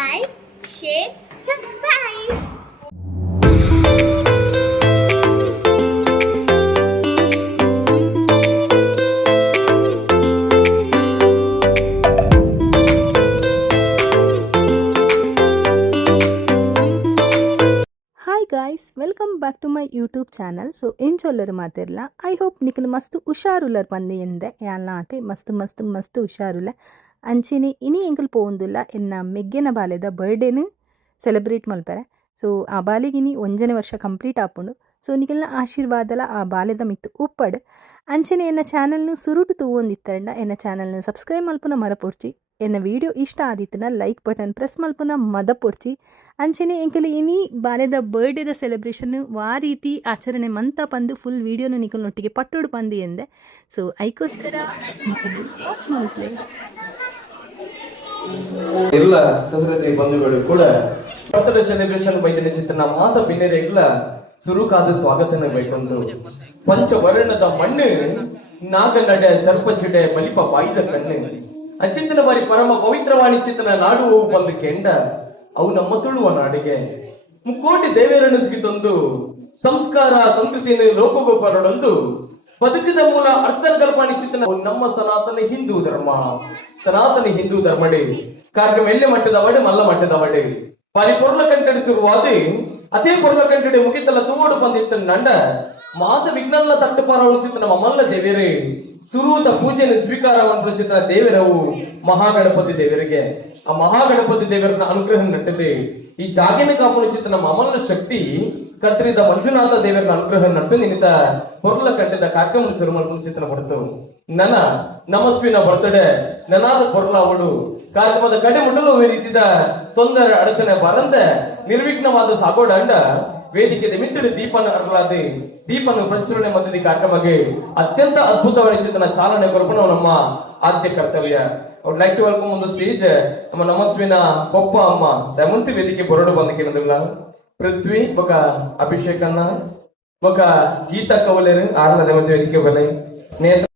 like, share, subscribe. Hi guys welcome back to my YouTube channel so ಏನ್ ಚೊಲ್ಲರು ಮಾತಿರಲ್ಲ I hope Nikhil ಮಸ್ತ್ ಹುಷಾರುಲ್ಲರ್ ಬಂದಿ ಎಂದೆ ಯಾಲ್ಲ ಆತೆ ಮಸ್ತ್ ಮಸ್ತ್ ಮಸ್ತ್ ಹುಷಾರುಲ್ಲ ಅಂಚಿನಿ ಇನಿ ಎಂಕಲ್ ಪೋಂದಿಲ್ಲ ಎನ್ನ ಮೆಗ್ಗೆನ ಬಾಲೆದ ಬರ್ಡೇನು ಸೆಲೆಬ್ರೇಟ್ ಮಲ್ಪರೆ. ಸೊ ಆ ಬಾಲಿಗಿನಿ ಒಂಜನೆ ವರ್ಷ ಕಂಪ್ಲೀಟ್ ಆಪುಂಡು. ಸೊ ನಿಖಲ್ನ ಆಶೀರ್ವಾದಲ ಆ ಬಾಲ್ಯದ ಮಿತ್ತು ಉಪ್ಪಡ್. ಅಂಚನೆ ಎನ್ನ ಚಾನಲ್ನು ಸುರುಟು ತೂವೊಂದಿತ್ತಂಡ ಎನ್ನ ಚಾನಲ್ನ ಸಬ್ಸ್ಕ್ರೈಬ್ ಮಲ್ಪುನ ಮರಪೊಡ್ಚಿ. ಎನ್ನ ವಿಡಿಯೋ ಇಷ್ಟ ಆದಿತ್ತನ ಲೈಕ್ ಬಟನ್ ಪ್ರೆಸ್ ಮಲ್ಪುನ ಮದ ಪೊಡ್ಚಿ ಅಂಚನೆ ಎಂಕಲಿ ಇನಿ ಬಾಲೆದ ಬರ್ಡೇದ ಸೆಲೆಬ್ರೇಷನ್ ವಾ ರೀತಿ ಆಚರಣೆ ಮಂತ ಪಂದು ಫುಲ್ ವಿಡಿಯೋನ ನಿಖಲ್ನೊಟ್ಟಿಗೆ ಪಟ್ಟೋಡು ಪಂದಿ ಎಂದೆ. ಸೊ ಐಕೋಸ್ಕರ ವಾಚ್ ಮಲ್ಪಲೆ ಎಲ್ಲ ಸಹೃದಯ ಬಂಧುಗಳು ಕೂಡ ಬರ್ತಡೇ ಸೆಲೆಬ್ರೇಷನ್ ಬೈದಿನ ಚಿತ್ರನ ಮಾತ ಬಿನ್ನೆರೆ ಇಲ್ಲ. ಸುರುಕಾದ ಸ್ವಾಗತನ ಬೈಕೊಂಡು ಪಂಚವರ್ಣದ ಮಣ್ಣು, ನಾಗನಡೆ ಸರ್ಪಚಿಡೆ ಮಲಿಪ ಬಾಯಿದ ಕಣ್ಣು. ಅಚಿಂತನ ಬಾರಿ ಪರಮ ಪವಿತ್ರವಾಣಿ ಚಿತ್ತನ ನಾಡು ಹೋಗು ಬಂದು ಕೆಂಡ. ಅವು ನಮ್ಮ ತುಳುವ ನಾಡಿಗೆ. ಮುಕ್ಕೋಟಿ ದೇವೇರನ್ನು ಸಿಗಿತೊಂದು. ಸಂಸ್ಕಾರ, ಸಂಸ್ಕೃತಿಯನ್ನು ಲೋಕಗೋಪರಡೊಂದು ಬದುಕಿದ ಮೂಲ ಅರ್ಥ ಕಲ್ಪನೆ ಚಿತ್ತನ. ನಮ್ಮ ಸನಾತನ ಹಿಂದೂ ಧರ್ಮ. ಸನಾತನ ಹಿಂದೂ ಧರ್ಮಡೆ ಕಾರ್ಯಕ್ರಮ ಎಲ್ಲೆ ಮಟ್ಟದವಡೆ ಮಲ್ಲ ಮಟ್ಟದವಡೆ ಪರಿ ಪೊರ್ಲ ಕಂಟಡಿ ಶುರುವಾದಿ. ಅದೇ ಪೊರ್ಲ ಕಂಟಡಿ ಮುಗಿತಲ್ಲ ತೂವಡು ಬಂದಿತ್ತ ನಂಡ ಮಾತ ವಿಜ್ಞಾನ ತಟ್ಟುಪಾರ ಉಚಿತ ನಮ್ಮ ಮಲ್ಲ ದೇವೇರೆ ಸುರೂತ ಪೂಜೆಯನ್ನು ಸ್ವೀಕಾರವನ್ನು ಚಿತ್ರ ದೇವರವು ಮಹಾಗಣಪತಿ ದೇವರಿಗೆ. ಆ ಮಹಾಗಣಪತಿ ದೇವರನ್ನ ಅನುಗ್ರಹ ನಟ್ಟಿದೆ ಈ ಜಾಗಿನ ಕಾಪುನ ಚಿತ್ರನ ಅಮಲ್ಲ ಶಕ್ತಿ ಕತ್ರಿದ ಮಂಜುನಾಥ ದೇವರ ಅನುಗ್ರಹ ನಟ್ಟು ನಿಮಿತ್ತ ಹೊರಲ ಕಟ್ಟಿದ ಕಾರ್ಯಕ್ರಮ ಶುರು ಚಿತ್ರ ಹೊಡೆತು ನನ ನಮಸ್ವಿನ ಬರ್ತಡೆ, ನನಾದ ಹೊರಲ ಅವಳು. ಕಾರ್ಯಕ್ರಮದ ಕಡೆ ಮುಟ್ಟಲು ರೀತಿಯ ತೊಂದರೆ ಅಡಚಣೆ ಬರಂದೆ ನಿರ್ವಿಘ್ನವಾದ ಸಾಗೋಡ ಅಂಡ ವೇದಿಕೆ ಮಿಟ್ಟರೆ ದೀಪನ ಅರಲಾದೆ ದೀಪನ್ನು ಪ್ರಚುರಣೆ ಮತ್ತು ಕಾರ್ಯಕ್ರಮಕ್ಕೆ ಅತ್ಯಂತ ಅದ್ಭುತವಾದ ಚಿತ್ರನ ಚಾಲನೆ ಕೊರಪು ನಮ್ಮ ಆದ್ಯ ಕರ್ತವ್ಯ. ವುಡ್ ಲೈಕ್ ಟು ವೆಲ್ಕಮ್ ಒಂದು ಸ್ಟೇಜ್ ನಮ್ಮ ನಮಸ್ವಿನ ಅಮ್ಮ ದಮಂತಿ ವೇದಿಕೆ ಬೊರಡು ಬಂದಕ್ಕಿರೋದಿಲ್ಲ ಪೃಥ್ವಿ ಬೊಕ ಅಭಿಷೇಕ ಅನ್ನ ಬೊಕ ಗೀತಾ ಕವಲೇರು ಆಡಲ ದಮಂತಿ ವೇದಿಕೆ ಬಲೆ ನೇತ್ರ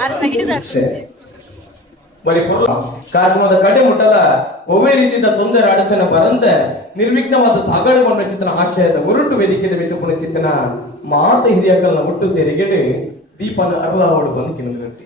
ಆರು ಸೈಡ್ ಪೂರ್ವ ಕಾರ್ಯಕ್ರಮದ ಕಡೆ ಮುಟ್ಟಲ ಒವ್ವೇ ರೀತಿಯಿಂದ ತೊಂದರೆ ಅಡಚಣೆ ಬರಂತೆ ನಿರ್ವಿಘ್ನವಾದ ಸಾಗರಗೊಂಡ ಚಿತ್ರನ ಆಶಯದ ಉರುಟು ವೇದಿಕೆದ ವೆತುಪುನ ಚಿತ್ರನ ಮಾತ ಹಿರಿಯಕಲ್ನ ಒಟ್ಟು ಸೇರಿಗೆಡೆ ದೀಪನ ಅರಳಾವಡು ಬಂದು ಕಿಲೋಮೀಟರ್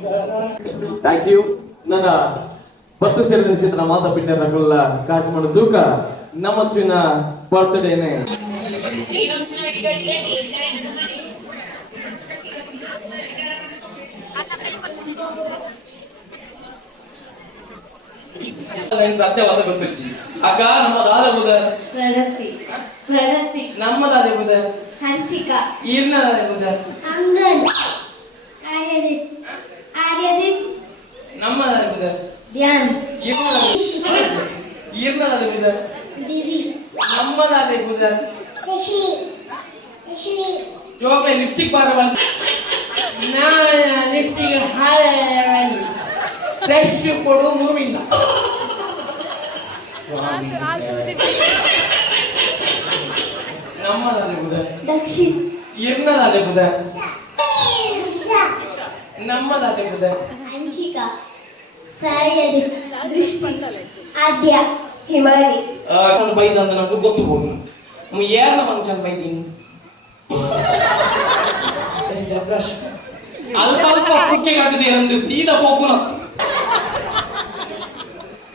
ಥ್ಯಾಂಕ್ ಯು ನನ್ನ ಭಕ್ತ ಸೇರಿದ ಚಿತ್ರ ಮಾತ ಬಿಟ್ಟ ರಗಲ್ಲ ಕಾರ್ಯಕ್ರಮದ ತೂಕ ನಮಸ್ವಿನ ಬರ್ತ್ಡೇನೆ. ಸತ್ಯವಾದ ಗೊತ್ತು ಅಕ್ಕ ನಮ್ಮದಾದ ಬುದ ಪ್ರಗತಿ. ಪ್ರಗತಿ. ನಮ್ಮದಾದ ಬುದ ಹಂಚಿಕ. ಇರ್ನದಾದ ಬುಧ ನಮ್ಮದಾದ ಬುಧ ರಶ್ಮಿ ರಶ್ಮಿ ಜೋಕ್ಲೆ ಲಿಪ್ಸ್ಟಿಕ್ ಬಾರವಲ್ ನಾ ಲಿಪ್ಸ್ಟಿಕ್ ಹಾಯ್ ಫ್ರೆಶ್ ಕೊಡು ಮೂವಿಂದ ನಮ್ಮದಾದ ಬುಧ ದಕ್ಷಿತ್ ಇರ್ನದಾದ ಬುಧ ಉಷಾ ನಮ್ಮದಾದ ಬುಧ ಹಂಚಿಕ ಸಾರ್ಯದಿತ್ ದೃಷ್ಟಿ ಆದ್ಯ ಹಿಮಾನಿ ಚಂದ ಬೈದ ಅಂತ ನಂಗೆ ಗೊತ್ತು ಹೋಗಿ ಏರ್ನ ಮಂಗ್ ಚಂದ ಬೈದೀನಿ ಅಲ್ಪ ಅಲ್ಪ ಕುಕ್ಕೆ ಕಟ್ಟದೆ ನಂದು ಸೀದಾ ಹೋಗುನ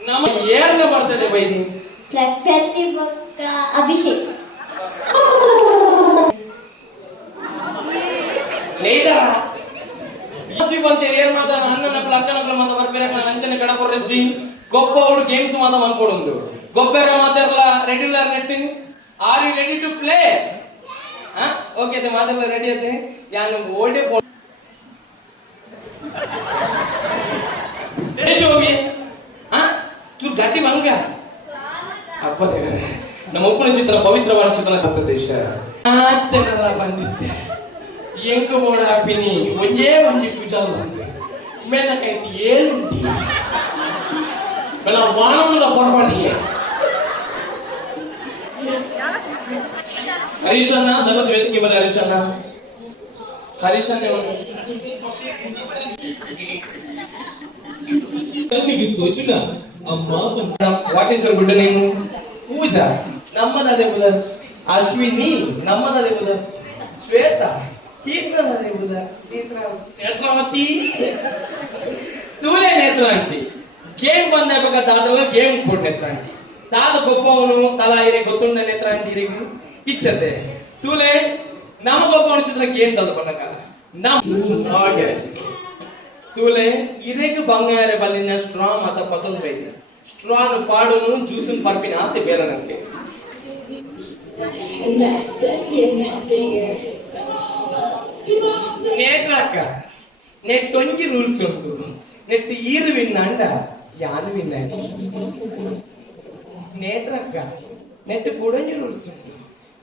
ನಮ್ಮ ಏರ್ನ ಬರ್ತದೆ ಬೈದೀನಿ ಪ್ರಕೃತಿ ಭಕ್ತ ಅಭಿಷೇಕ್ ನೇಯ್ದಾರ ಬಂತೇರಿ ಏನ್ ಮಾತಾಡ ಅಣ್ಣ ನಕಲ ಅಕ್ಕ ನಕಲ ಮಾತ ಬರ್ಬೇರೆ ನಾನು ಅಂಚನೆ ಕಡ ಕೊರಜ್ಜಿ ಹುಡು ಗೇಮ್ಸ್ ಮಾತ ಮನ್ಕೊಡೊಂದು ಗೊಬ್ಬರ ಮಾತಾರಲ್ಲ regular ನೆಟ್ಟಿ are you ready to play okay ಅದೇ ಮಾತೆಲ್ಲ ರೆಡಿ ಅದೇ ಯಾನು ಓಡೆ ಪೋ ದೇಶ ಹೋಗಿ. ಚೂರು ಗಟ್ಟಿ ಮಂಗ. ಅಪ್ಪ ನಮ್ಮ ಒಪ್ಪನ ಚಿತ್ರ, ಪವಿತ್ರವಾದ ಚಿತ್ರ ಕೊತ್ತ ದೇಶ. ಆತ್ತೆಲ್ಲ ಬಂದಿದ್ದೆ ಎಂಗ ಬೋಡ ಹಾಪಿನಿ ಒಂದೇ ಒಂಜಿ ಪೂಜಾ ಬಂದೆ ಏನು ಏನುಂಟಿ ಬೆಳ ವಾನಮುಂದ ಪರ್ವಾಣಿಗೆ ಹರೀಶಣ್ಣ ಜಗತ್ ವೇದಿಕೆ ಬರ ಹರೀಶಣ್ಣ. ಹರೀಶಣ್ಣ ಕಣ್ಣಿಗೆ ಗೊತ್ತಿಲ್ಲ ಅಮ್ಮ what is your good name Pooja. ನಮ್ಮನದೇ ಬುಧರ್ ಅಶ್ವಿನಿ ನಮ್ಮನದೇ ಬುಧ ಶ್ವೇತ ಈತನದೇ ಬುಧ ನೇತ್ರಾವತಿ. ತೂಲೆ ನೇತ್ರಾಂಟಿ ಗೇಮ್ ಬಂದಾಗ ದಾದಲ್ಲ ಗೇಮ್ ಕೊಡ್ ನೇತ್ರಾಂಟಿ ದಾದ ಗೊಬ್ಬವನು ತಲಾ ಇರೆ ಗೊತ್ತುಂಡ ನೇತ್ರಾಂಟಿ ಇರೆಗು ಇಚ್ಚತೆ ತೂಲೆ ನಮಗೊಬ್ಬವನು ಚಿತ್ರ ಗೇಮ್ ದಲ್ಲ ಬಂಡಕ ನಮ್ ಓಕೆ ತೂಲೆ ಇರೆಗ್ ಬಂಗಾರೆ ಬಲ್ಲಿನ ಸ್ಟ್ರಾ ಮಾತ ಪತೊಂದು ಬೈದೆ ಸ್ಟ್ರಾನು ಪಾಡುನು ಜ್ಯೂಸನ್ ಪರ್ಪಿನ ಆತೆ ಬೇರೆ ನನಗೆ ನೇತ್ರಕ್ಕ ನೆಟ್ ಒಂಜಿ ರೂಲ್ಸ್ ಉಂಟು ನೆಟ್ ಈರು ವಿನ್ನ ಅಂಡ ವಿನ್ನ ನೇತ್ರಕ್ಕ ನೆಟ್ ಕೊಡೊಂಜಿ ರೂಲ್ಸ್ ಉಂಟು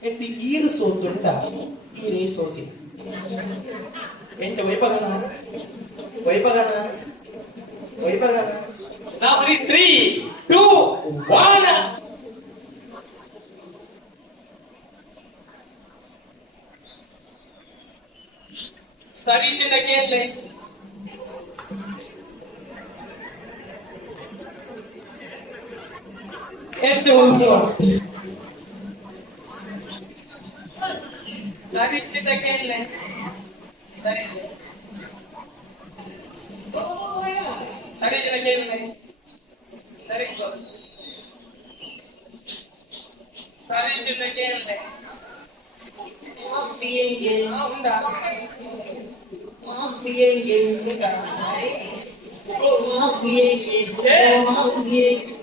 ನೆಟ್ ಈರು ಸೋತುಂಡ ಈರೇ ಸೋತಿ ಎಂತ ವೈಪಗನ ವೈಪಗನ ವೈಪಗನ ನಾವು ತ್ರೀ ಟೂ ಒನ್ ಸರಿ ಕೇಳಲೆ Este olmuyor. Garipli de gelin. Garipli. Garipli de gelin. Garipli. Garipli de gelin. आप पिएँगे आप पिएँगे आप पिएँगे आप पिएँगे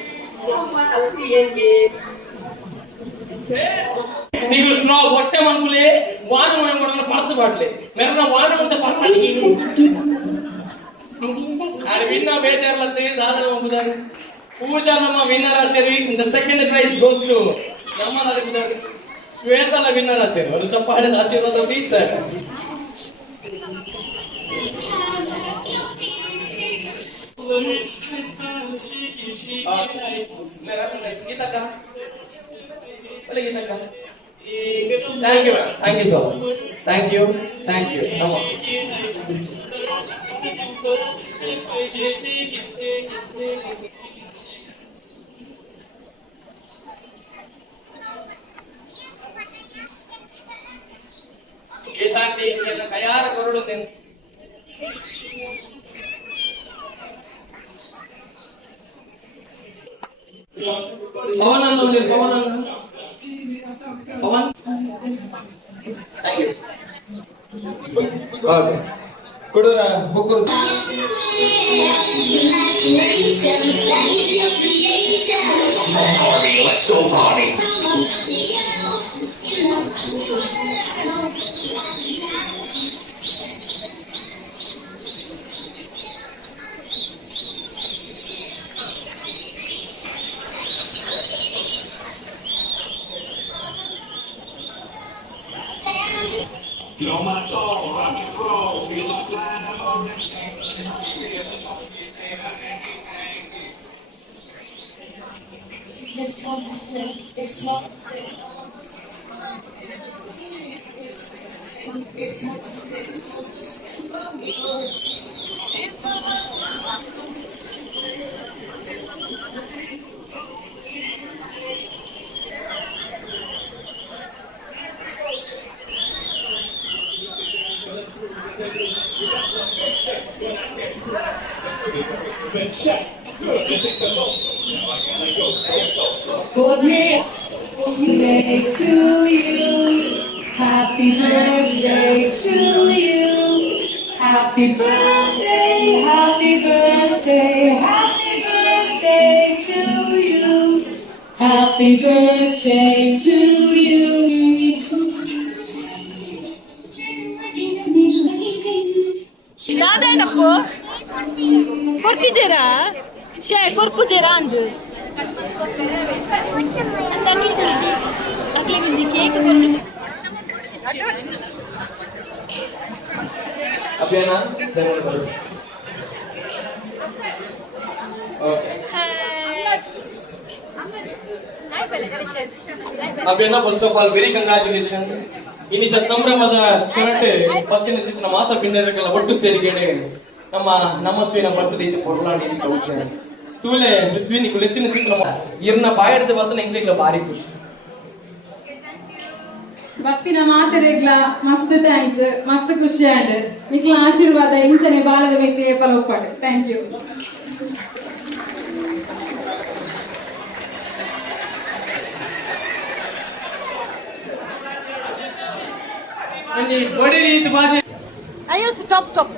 నీకు స్నో ఒట్టే మనుకులే వాన మనం కూడా పడత పాటలే మెరన వాన అంత పడతాను అది విన్నా బేదారులతే దాదాపు పంపుతారు. పూజాలమ్మ విన్నరా తెరి ఇంత సెకండ్ ప్రైజ్ గోస్ టు నమ్మని అడుగుతారు. శ్వేతల విన్నరా తెరి వాళ్ళు చెప్పాడే ఆశీర్వాదం తీస్తారు. so much thank you thank you ಗೀತಾಂತಿ ಎಲ್ಲ ಕಯಾರ ಕೊರಡು ನಿನ್ ಪವನ್ ಅನ್ನು ನೀನು ಪವನ್ ಅನ್ನು ಪವನ್ ಓಕೆ ಕೊಡೋರ ಬುಕ್ಕರು Imagination, पवन पवन ಓಕೆ ಕೊಡೋಣ ಬುಕ್ಕರು Let's go party. You're my dog, rock and roll. Feel the blind, I'm on that It's one it's one. It's one it's I'm just it's my it's If I'm Good shot. Good. Let's take the low. Good day. Good day to you. Happy birthday to you. Happy birthday. Happy birthday. Happy birthday to you. Happy birthday. ಶೇ ಕೊರ್ಪುಜೇರಾ ಅಂದು cake ಅಭಿಯಾನ ಧನ್ಯವಾದ okay ಅಭಿಯಾನ first of all very congratulation ಇನ್ನಿದ್ದ ಸಂಭ್ರಮದ ಕ್ಷಣಟೆ ಪತ್ತಿನ ಚಿತ್ರ ಮಾತ ಪಿನ್ನರಕ್ಕೆಲ್ಲ ಒಟ್ಟು ಸೇರಿಗೇಡೆ ನಮ್ಮ ನಮ್ಮಸ್ವಿನ ಬರ್ತ್ಡೇ ಇದು ಪೊರ್ಲಾಣಿ ಅಂತ ಕೌಚ ತೂಲೆ ಪೃಥ್ವಿನಿ ಕುಲೆತ್ತಿನ ಚಿತ್ರ ಇರ್ನ ಬಾಯಡ್ದು ಬತ್ತನ ಎಂಗ್ಲಿಗ್ಲ ಭಾರಿ ಖುಷಿ ಭಕ್ತಿನ ಮಾತರೆಗ್ಲ ಮಸ್ತ್ ಥ್ಯಾಂಕ್ಸ್ ಮಸ್ತ್ ಖುಷಿ ಆಂಡ್ ನಿಕ್ಲ ಆಶೀರ್ವಾದ ಇಂಚನೆ ಬಾಳದ ಮೈತ್ರಿಗೆ ಪಲೋಪಾಡು ಥ್ಯಾಂಕ್ ಯು ಬಡಿ ರೀತಿ ಬಾಧೆ ಅಯ್ಯೋ ಸ್ಟಾಪ್ ಸ್ಟಾಪ್